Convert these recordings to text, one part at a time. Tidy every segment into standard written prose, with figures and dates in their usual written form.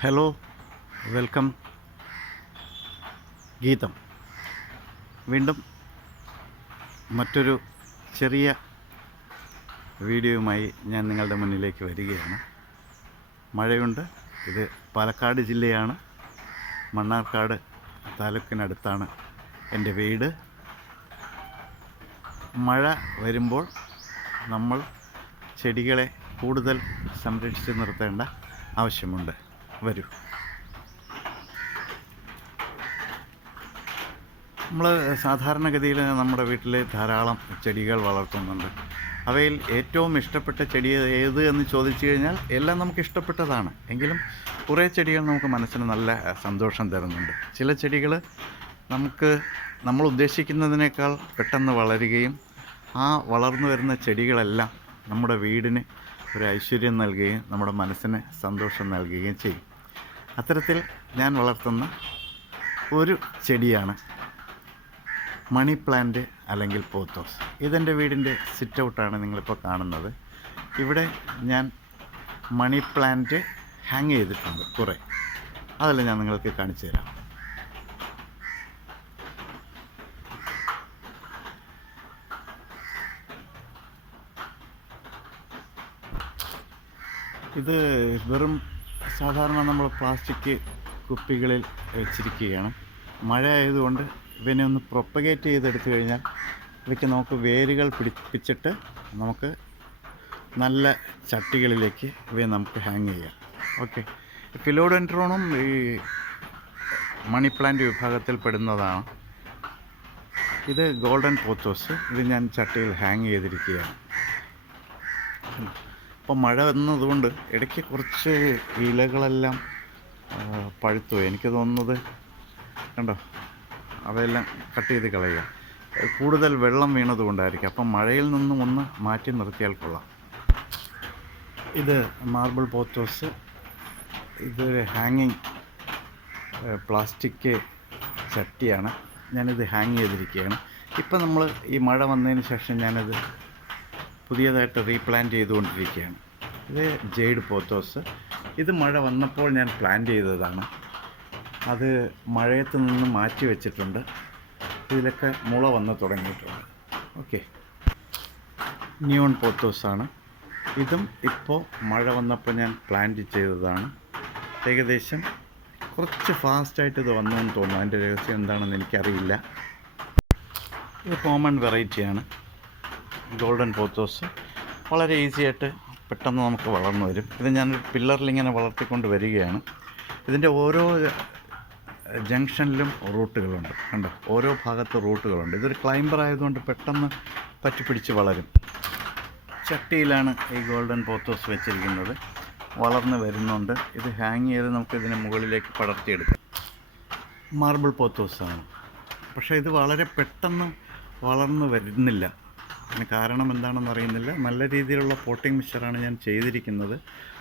Hello, welcome. ഗീതം വീണ്ടും മറ്റൊരു ചെറിയ വീഡിയോയുമായി ഞാൻ നിങ്ങളുടെ മുന്നിലേക്ക് വരികയാണ്. മഴയുണ്ട്. ഇത് പാലക്കാട് ജില്ലയാണ്. മണ്ണാർക്കാട് താലൂക്കിനടുത്താണ് എൻ്റെ വീട്. മഴ വരുമ്പോൾ നമ്മൾ ചെടികളെ കൂടുതൽ സംരക്ഷിച്ച് നിർത്തേണ്ട ആവശ്യമുണ്ട്. വരൂ. നമ്മൾ സാധാരണഗതിയിൽ നമ്മുടെ വീട്ടിൽ ധാരാളം ചെടികൾ വളർത്തുന്നുണ്ട്. അവയിൽ ഏറ്റവും ഇഷ്ടപ്പെട്ട ചെടി ഏത് എന്ന് ചോദിച്ചു കഴിഞ്ഞാൽ എല്ലാം നമുക്ക് ഇഷ്ടപ്പെട്ടതാണ്. എങ്കിലും കുറേ ചെടികൾ നമുക്ക് മനസ്സിന് നല്ല സന്തോഷം തരുന്നുണ്ട്. ചില ചെടികൾ നമ്മൾ ഉദ്ദേശിക്കുന്നതിനേക്കാൾ പെട്ടെന്ന് വളരുകയും ആ വളർന്നു വരുന്ന ചെടികളെല്ലാം നമ്മുടെ വീടിന് ഒരു ഐശ്വര്യം നൽകുകയും നമ്മുടെ മനസ്സിന് സന്തോഷം നൽകുകയും ചെയ്യും. അത്തരത്തിൽ ഞാൻ വളർത്തുന്ന ഒരു ചെടിയാണ് മണി പ്ലാന്റ് അല്ലെങ്കിൽ പോത്തോസ്. ഇതെൻ്റെ വീടിൻ്റെ സിറ്റ് ഔട്ടാണ് നിങ്ങളിപ്പോൾ കാണുന്നത്. ഇവിടെ ഞാൻ മണി പ്ലാന്റ് ഹാങ് ചെയ്തിട്ടുണ്ട് കുറേ. അതെല്ലാം ഞാൻ നിങ്ങൾക്ക് കാണിച്ചു തരാം. ഇത് വെറും സാധാരണ നമ്മൾ പ്ലാസ്റ്റിക് കുപ്പികളിൽ വെച്ചിരിക്കുകയാണ്. മഴ ആയതുകൊണ്ട് ഇവനെ ഒന്ന് പ്രൊപ്പഗേറ്റ് ചെയ്തെടുത്തു കഴിഞ്ഞാൽ ഇവയ്ക്ക് നമുക്ക് വേരുകൾ പിടിപ്പിച്ചിട്ട് നമുക്ക് നല്ല ചട്ടികളിലേക്ക് ഇവയെ നമുക്ക് ഹാങ് ചെയ്യാം. ഓക്കെ. ഫിലോഡെൻഡ്രോണും ഈ മണി പ്ലാന്റ് വിഭാഗത്തിൽ പെടുന്നതാണ്. ഇത് ഗോൾഡൻ പോത്തോസ്. ഇത് ഞാൻ ചട്ടിയിൽ ഹാങ് ചെയ്തിരിക്കുകയാണ്. അപ്പോൾ മഴ വന്നതുകൊണ്ട് ഇടയ്ക്ക് കുറച്ച് ഇലകളെല്ലാം പഴുത്തു. എനിക്ക് തോന്നുന്നത് കണ്ടോ, അവയെല്ലാം കട്ട് ചെയ്ത് കളയുക. കൂടുതൽ വെള്ളം വീണതുകൊണ്ടായിരിക്കും. അപ്പം മഴയിൽ നിന്നും ഒന്ന് മാറ്റി നിർത്തിയാൽ കൊള്ളാം. ഇത് മാർബിൾ പോത്തോസ്. ഇത് ഹാങ്ങിങ് പ്ലാസ്റ്റിക് ചട്ടിയാണ്. ഞാനിത് ഹാങ് ചെയ്തിരിക്കുകയാണ്. ഇപ്പം നമ്മൾ ഈ മഴ വന്നതിന് ശേഷം ഞാനത് പുതിയതായിട്ട് റീപ്ലാന്റ് ചെയ്തുകൊണ്ടിരിക്കുകയാണ്. ഇത് ജെയ്ഡ് പോത്തോസ്. ഇത് മഴ വന്നപ്പോൾ ഞാൻ പ്ലാന്റ് ചെയ്തതാണ്. അത് മഴയത്ത് നിന്ന് മാറ്റി വെച്ചിട്ടുണ്ട്. ഇതിലൊക്കെ മുള വന്ന് തുടങ്ങിയിട്ടുണ്ട്. ഓക്കെ. നിയോൺ പോത്തോസാണ്. ഇതും ഇപ്പോൾ മഴ വന്നപ്പോൾ ഞാൻ പ്ലാന്റ് ചെയ്തതാണ്. ഏകദേശം കുറച്ച് ഫാസ്റ്റായിട്ട് ഇത് വന്നു എന്ന് തോന്നുന്നു. അതിൻ്റെ രഹസ്യം എന്താണെന്ന് എനിക്കറിയില്ല. ഇത് കോമൺ വെറൈറ്റിയാണ് ഗോൾഡൻ പോത്തോസ്. വളരെ ഈസിയായിട്ട് പെട്ടെന്ന് നമുക്ക് വളർന്നു വരും. ഇത് ഞാനൊരു പില്ലറിലിങ്ങനെ വളർത്തിക്കൊണ്ട് വരികയാണ്. ഇതിൻ്റെ ഓരോ ജംഗ്ഷനിലും റൂട്ടുകളുണ്ട്. കണ്ടോ, ഓരോ ഭാഗത്ത് റൂട്ടുകളുണ്ട്. ഇതൊരു ക്ലൈംബർ ആയതുകൊണ്ട് പെട്ടെന്ന് പറ്റിപ്പിടിച്ച് വളരും. ചട്ടിയിലാണ് ഈ ഗോൾഡൻ പോത്തോസ് വെച്ചിരിക്കുന്നത്. വളർന്ന് വരുന്നുണ്ട്. ഇത് ഹാങ് ചെയ്ത് നമുക്കിതിനെ മുകളിലേക്ക് പടർത്തിയെടുക്കാം. മാർബിൾ പോത്തോസാണ്. പക്ഷേ ഇത് വളരെ പെട്ടെന്ന് വളർന്നു വരുന്നില്ല. അതിന് കാരണം എന്താണെന്ന് അറിയുന്നില്ല. നല്ല രീതിയിലുള്ള പോട്ടിംഗ് മിക്സ്ചറാണ് ഞാൻ ചെയ്തിരിക്കുന്നത്,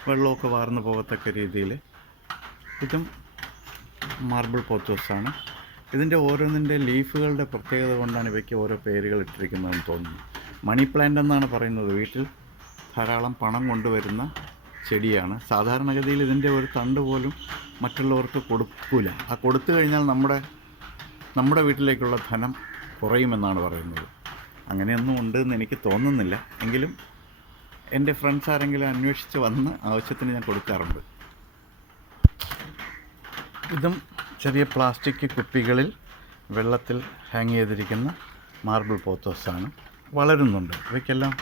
വെള്ളമൊക്കെ വാർന്നു പോകത്തക്ക രീതിയിൽ. ഇതും മാർബിൾ പോത്തോസാണ്. ഇതിൻ്റെ ഓരോന്നിൻ്റെ ലീഫുകളുടെ പ്രത്യേകത കൊണ്ടാണ് ഇവയ്ക്ക് ഓരോ പേരുകൾ ഇട്ടിരിക്കുന്നതെന്ന് തോന്നുന്നു. മണി പ്ലാന്റ് എന്നാണ് പറയുന്നത്. വീട്ടിൽ ധാരാളം പണം കൊണ്ടുവരുന്ന ചെടിയാണ്. സാധാരണഗതിയിൽ ഇതിൻ്റെ ഒരു തണ്ട് പോലും മറ്റുള്ളവർക്ക് കൊടുക്കില്ല. ആ കൊടുത്തു കഴിഞ്ഞാൽ നമ്മുടെ വീട്ടിലേക്കുള്ള ധനം കുറയുമെന്നാണ് പറയുന്നത്. അങ്ങനെയൊന്നും ഉണ്ടെന്ന് എനിക്ക് തോന്നുന്നില്ല. എങ്കിലും എൻ്റെ ഫ്രണ്ട്സ് ആരെങ്കിലും അന്വേഷിച്ച് വന്ന് ആവശ്യത്തിന് ഞാൻ കൊടുക്കാറുണ്ട്. ഇതും ചെറിയ പ്ലാസ്റ്റിക് കുപ്പികളിൽ വെള്ളത്തിൽ ഹാങ് ചെയ്തിരിക്കുന്ന മാർബിൾ പോത്തോസാണ്. വളരുന്നുണ്ട്. ഇവയ്ക്കെല്ലാം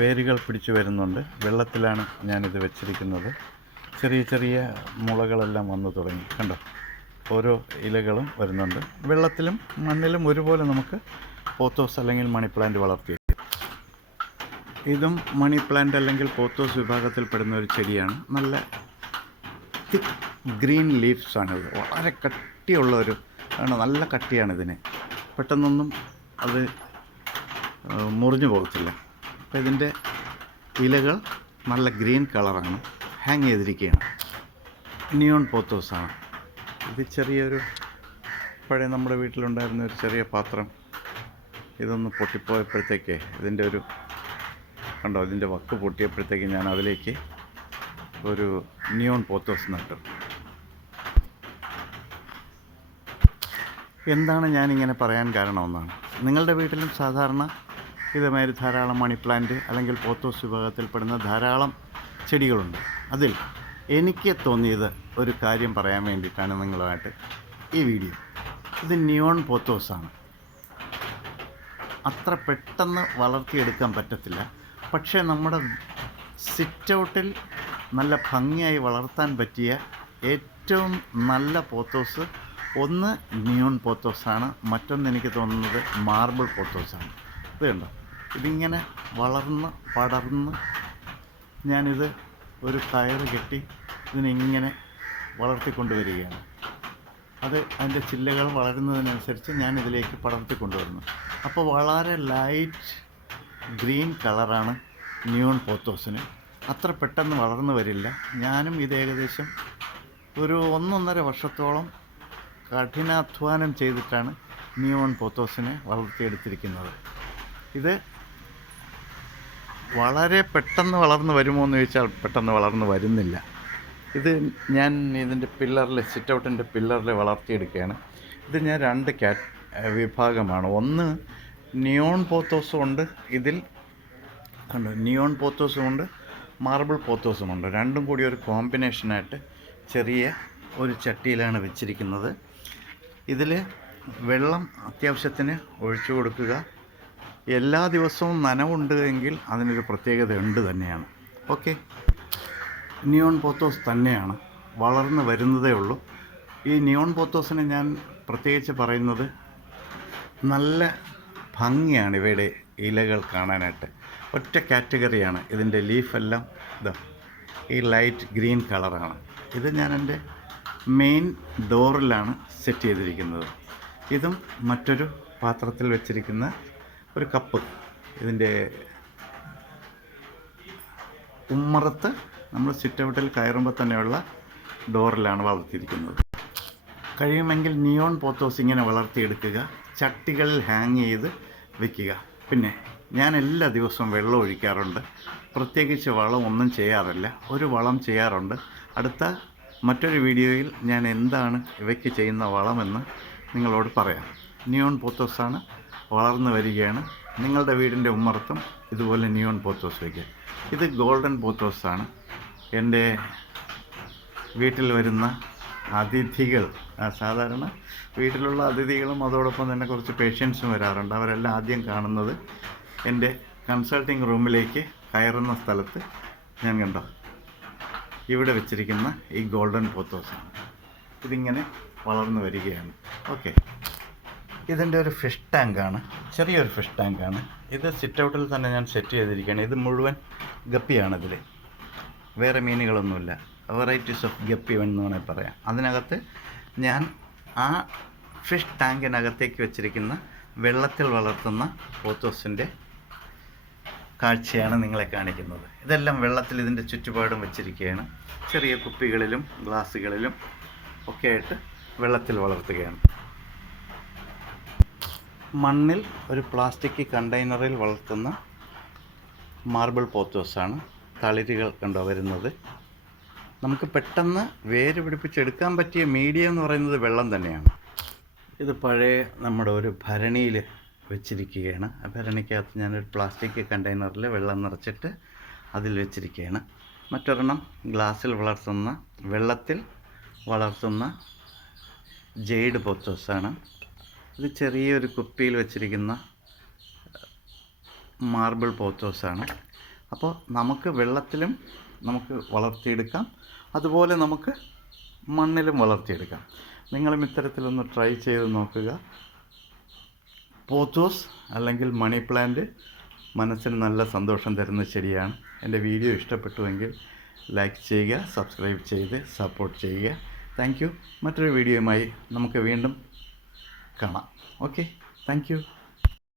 വേരുകൾ പിടിച്ചു വരുന്നുണ്ട്. വെള്ളത്തിലാണ് ഞാനിത് വെച്ചിരിക്കുന്നത്. ചെറിയ ചെറിയ മുളകളെല്ലാം വന്നു തുടങ്ങി. കണ്ടോ, ഓരോ ഇലകളും വരുന്നുണ്ട്. വെള്ളത്തിലും മണ്ണിലും ഒരുപോലെ നമുക്ക് പോത്തോസ് അല്ലെങ്കിൽ മണി പ്ലാന്റ് വളർത്തിയെടുക്കും. ഇതും മണി പ്ലാന്റ് അല്ലെങ്കിൽ പോത്തോസ് വിഭാഗത്തിൽപ്പെടുന്ന ഒരു ചെടിയാണ്. നല്ല തിക്ക് ഗ്രീൻ ലീവ്സാണിത്. വളരെ കട്ടിയുള്ളൊരു നല്ല കട്ടിയാണ് ഇതിന്. പെട്ടെന്നൊന്നും അത് മുറിഞ്ഞു പോകത്തില്ല. അപ്പോൾ ഇതിൻ്റെ ഇലകൾ നല്ല ഗ്രീൻ കളറാണ്. ഹാങ് ചെയ്തിരിക്കുകയാണ്. നിയോൺ പോത്തോസാണ്. ഇത് ചെറിയൊരു പഴയ നമ്മുടെ വീട്ടിലുണ്ടായിരുന്ന ഒരു ചെറിയ പാത്രം. ഇതൊന്ന് പൊട്ടിപ്പോയപ്പോഴത്തേക്ക് ഇതിൻ്റെ വക്ക് പൊട്ടിയപ്പോഴത്തേക്ക് ഞാൻ അതിലേക്ക് ഒരു നിയോൺ പോത്തോസ് നട്ടു. എന്താണ് ഞാനിങ്ങനെ പറയാൻ കാരണമെന്നാണ്, നിങ്ങളുടെ വീട്ടിലും സാധാരണ ഇതേമാതിരി ധാരാളം മണി പ്ലാന്റ് അല്ലെങ്കിൽ പോത്തോസ് വിഭാഗത്തിൽപ്പെടുന്ന ധാരാളം ചെടികളുണ്ട്. അതിൽ എനിക്ക് തോന്നിയത് ഒരു കാര്യം പറയാൻ വേണ്ടിയിട്ടാണ് നിങ്ങളുമായിട്ട് ഈ വീഡിയോ. ഇത് നിയോൺ പോത്തോസാണ്. അത്ര പെട്ടെന്ന് വളർത്തിയെടുക്കാൻ പറ്റത്തില്ല, പക്ഷേ നമ്മുടെ സിറ്റ് ഔട്ടിൽ നല്ല ഭംഗിയായി വളർത്താൻ പറ്റിയ ഏറ്റവും നല്ല പോത്തോസ് ഒന്ന് നിയോൺ പോത്തോസാണ്, മറ്റൊന്ന് എനിക്ക് തോന്നുന്നത് മാർബിൾ പോത്തോസാണ്. ഇത് കണ്ടോ, ഇതിങ്ങനെ വളർന്ന് പടർന്ന് ഞാനിത് ഒരു കയറ് കെട്ടി ഇതിനിങ്ങനെ വളർത്തിക്കൊണ്ടുവരികയാണ്. അത് അതിൻ്റെ ചില്ലകൾ വളരുന്നതിനനുസരിച്ച് ഞാനിതിലേക്ക് പടർത്തിക്കൊണ്ടുവരുന്നു. അപ്പോൾ വളരെ ലൈറ്റ് ഗ്രീൻ കളറാണ് നിയോൺ പോത്തോസിന്. അത്ര പെട്ടെന്ന് വളർന്നു വരില്ല. ഞാനും ഇത് ഏകദേശം ഒരു 1.5 വർഷത്തോളം കഠിനാധ്വാനം ചെയ്തിട്ടാണ് നിയോൺ പോത്തോസിനെ വളർത്തിയെടുത്തിരിക്കുന്നത്. ഇത് വളരെ പെട്ടെന്ന് വളർന്നു വരുമോ എന്ന് ചോദിച്ചാൽ പെട്ടെന്ന് വളർന്നു വരുന്നില്ല. ഇത് ഞാൻ ഇതിൻ്റെ പില്ലറിൽ, സിറ്റ് ഔട്ടിൻ്റെ പില്ലറിൽ വളർത്തിയെടുക്കുകയാണ്. ഇത് ഞാൻ 2 വിഭാഗമാണ്. ഒന്ന് നിയോൺ പോത്തോസും ഉണ്ട്, ഇതിൽ ഉണ്ട് നിയോൺ പോത്തോസും ഉണ്ട്, മാർബിൾ പോത്തോസും ഉണ്ട്. രണ്ടും കൂടി ഒരു കോമ്പിനേഷനായിട്ട് ചെറിയ ഒരു ചട്ടിയിലാണ് വെച്ചിരിക്കുന്നത്. ഇതിൽ വെള്ളം അത്യാവശ്യത്തിന് ഒഴിച്ചു കൊടുക്കുക. എല്ലാ ദിവസവും നനവുണ്ട് എങ്കിൽ അതിനൊരു പ്രത്യേകത ഉണ്ട് തന്നെയാണ്. ഓക്കെ, നിയോൺ പോത്തോസ് തന്നെയാണ്, വളർന്നു വരുന്നതേ ഉള്ളൂ. ഈ നിയോൺ പോത്തോസിനെ ഞാൻ പ്രത്യേകിച്ച് പറയുന്നത് നല്ല ഭംഗിയാണ് ഇവയുടെ ഇലകൾ കാണാനായിട്ട്. ഒറ്റ കാറ്റഗറിയാണ്. ഇതിൻ്റെ ലീഫെല്ലാം ഇതാ ഈ ലൈറ്റ് ഗ്രീൻ കളറാണ്. ഇത് ഞാൻ എൻ്റെ മെയിൻ ഡോറിലാണ് സെറ്റ് ചെയ്തിരിക്കുന്നത്. ഇതും മറ്റൊരു പാത്രത്തിൽ വെച്ചിരിക്കുന്ന ഒരു കപ്പ് ഇതിൻ്റെ ഉമ്മറത്ത് നമ്മൾ സിറ്റ് ഔട്ടിൽ കയറുമ്പോൾ തന്നെയുള്ള ഡോറിലാണ് വളർത്തിയിരിക്കുന്നത്. കഴിയുമെങ്കിൽ നിയോൺ പോത്തോസ് ഇങ്ങനെ വളർത്തിയെടുക്കുക, ചട്ടികളിൽ ഹാങ് ചെയ്ത് വയ്ക്കുക. പിന്നെ ഞാൻ എല്ലാ ദിവസവും വെള്ളം ഒഴിക്കാറുണ്ട്. പ്രത്യേകിച്ച് വളം ഒന്നും ചെയ്യാറില്ല, ഒരു വളം ചെയ്യാറുണ്ട്. അടുത്ത മറ്റൊരു വീഡിയോയിൽ ഞാൻ എന്താണ് ഇവയ്ക്ക് ചെയ്യുന്ന വളമെന്ന് നിങ്ങളോട് പറയാം. നിയോൺ പോത്തോസാണ്, വളർന്നു വരികയാണ്. നിങ്ങളുടെ വീടിൻ്റെ ഉമ്മറത്തും ഇതുപോലെ നിയോൺ പോത്തോസ് വയ്ക്കുക. ഇത് ഗോൾഡൻ പോത്തോസാണ്. എൻ്റെ വീട്ടിൽ വരുന്ന അതിഥികൾ, സാധാരണ വീട്ടിലുള്ള അതിഥികളും അതോടൊപ്പം തന്നെ കുറച്ച് പേഷ്യൻസും വരാറുണ്ട്. അവരെല്ലാം ആദ്യം കാണുന്നത് എൻ്റെ കൺസൾട്ടിങ് റൂമിലേക്ക് കയറുന്ന സ്ഥലത്ത് ഞാൻ കണ്ടോ ഇവിടെ വെച്ചിരിക്കുന്ന ഈ ഗോൾഡൻ പോത്തോസാണ്. ഇതിങ്ങനെ വളർന്നു വരികയാണ്. ഓക്കെ, ഇതിൻ്റെ ഒരു ഫിഷ് ടാങ്കാണ്, ചെറിയൊരു ഫിഷ് ടാങ്കാണ്. ഇത് സിറ്റ് ഔട്ടിൽ തന്നെ ഞാൻ സെറ്റ് ചെയ്തിരിക്കുകയാണ്. ഇത് മുഴുവൻ ഗപ്പിയാണ്. ഇതിൽ വേറെ മീനുകളൊന്നുമില്ല, വെറൈറ്റീസ് ഓഫ് ഗപ്പി എന്ന് വേണമെങ്കിൽ പറയാം. അതിനകത്ത് ഞാൻ ആ ഫിഷ് ടാങ്കിനകത്തേക്ക് വെച്ചിരിക്കുന്ന വെള്ളത്തിൽ വളർത്തുന്ന പോത്തോസിൻ്റെ കാഴ്ചയാണ് നിങ്ങളെ കാണിക്കുന്നത്. ഇതെല്ലാം വെള്ളത്തിൽ ഇതിൻ്റെ ചുറ്റുപാടും വെച്ചിരിക്കുകയാണ്. ചെറിയ കുപ്പികളിലും ഗ്ലാസ്സുകളിലും ഒക്കെ ആയിട്ട് വെള്ളത്തിൽ വളർത്തുകയാണ്. മണ്ണിൽ ഒരു പ്ലാസ്റ്റിക് കണ്ടെയ്നറിൽ വളർത്തുന്ന മാർബിൾ പോത്തോസാണ്. തളിരുകൾ കണ്ടോ വരുന്നത്. നമുക്ക് പെട്ടെന്ന് വേര് പിടിപ്പിച്ചെടുക്കാൻ പറ്റിയ മീഡിയം എന്ന് പറയുന്നത് വെള്ളം തന്നെയാണ്. ഇത് പഴയ നമ്മുടെ ഒരു ഭരണിയിൽ വെച്ചിരിക്കുകയാണ്. ആ ഭരണിക്കകത്ത് ഞാനൊരു പ്ലാസ്റ്റിക് കണ്ടെയ്നറിൽ വെള്ളം നിറച്ചിട്ട് അതിൽ വെച്ചിരിക്കുകയാണ്. മറ്റൊരെണ്ണം ഗ്ലാസ്സിൽ വളർത്തുന്ന, വെള്ളത്തിൽ വളർത്തുന്ന ജെയ്ഡ് പോത്തോസാണ്. ഇത് ചെറിയൊരു കുപ്പിയിൽ വെച്ചിരിക്കുന്ന മാർബിൾ പോത്തോസാണ്. അപ്പോൾ നമുക്ക് വെള്ളത്തിലും നമുക്ക് വളർത്തിയെടുക്കാം, അതുപോലെ നമുക്ക് മണ്ണിലും വളർത്തിയെടുക്കാം. നിങ്ങളും ഇത്തരത്തിലൊന്ന് ട്രൈ ചെയ്ത് നോക്കുക. പോത്തോസ് അല്ലെങ്കിൽ മണി പ്ലാന്റ് മനസ്സിന് നല്ല സന്തോഷം തരുന്ന ചെടിയാണ്. എൻ്റെ വീഡിയോ ഇഷ്ടപ്പെട്ടുവെങ്കിൽ ലൈക്ക് ചെയ്യുക, സബ്സ്ക്രൈബ് ചെയ്ത് സപ്പോർട്ട് ചെയ്യുക. Thank you. മറ്റൊരു വീഡിയോയുമായി നമുക്ക് വീണ്ടും കാണാം. Okay, thank you.